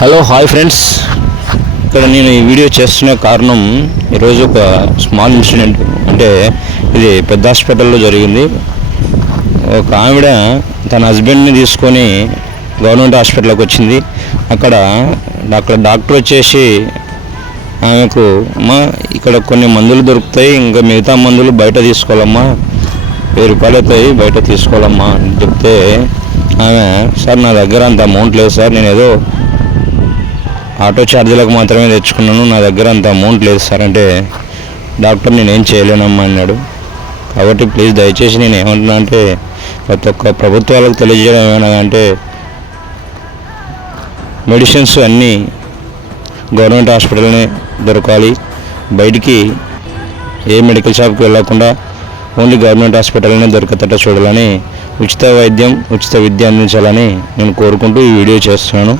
Hello hi friends ఇక్కడ నేను ఈ వీడియో చేస్తున్న కారణం ఈరోజు ఒక స్మాల్ ఇన్సిడెంట్ అంటే ఇది పెద్ద హాస్పిటల్లో జరిగింది. ఒక ఆవిడ తన హస్బెండ్ని తీసుకొని గవర్నమెంట్ హాస్పిటల్కి వచ్చింది. అక్కడ అక్కడ డాక్టర్ వచ్చేసి ఆమెకు అమ్మా ఇక్కడ కొన్ని మందులు దొరుకుతాయి. ఇంకా మిగతా మందులు బయట తీసుకోవాలమ్మా. వెయ్యి రూపాయలు అవుతాయి బయట తీసుకోవాలమ్మా అని చెప్తే ఆమె సార్ నా దగ్గర అంత అమౌంట్ లేదు సార్. నేను ఏదో ఆటో ఛార్జీలకు మాత్రమే తెచ్చుకున్నాను. నా దగ్గర అంత అమౌంట్ లేదు సార్. అంటే డాక్టర్ నేనేం చేయలేనమ్మా అన్నాడు. కాబట్టి ప్లీజ్ దయచేసి నేను ఏమంటున్నా అంటే ప్రతి ఒక్క ప్రభుత్వాలకు తెలియజేయడం ఏమైనా అంటే మెడిసిన్స్ అన్నీ గవర్నమెంట్ హాస్పిటల్నే దొరకాలి. బయటికి ఏ మెడికల్ షాప్కి వెళ్ళకుండా ఓన్లీ గవర్నమెంట్ హాస్పిటల్నే దొరకతట చూడాలని ఉచిత వైద్యం ఉచిత విద్య అందించాలని నేను కోరుకుంటూ ఈ వీడియో చేస్తున్నాను.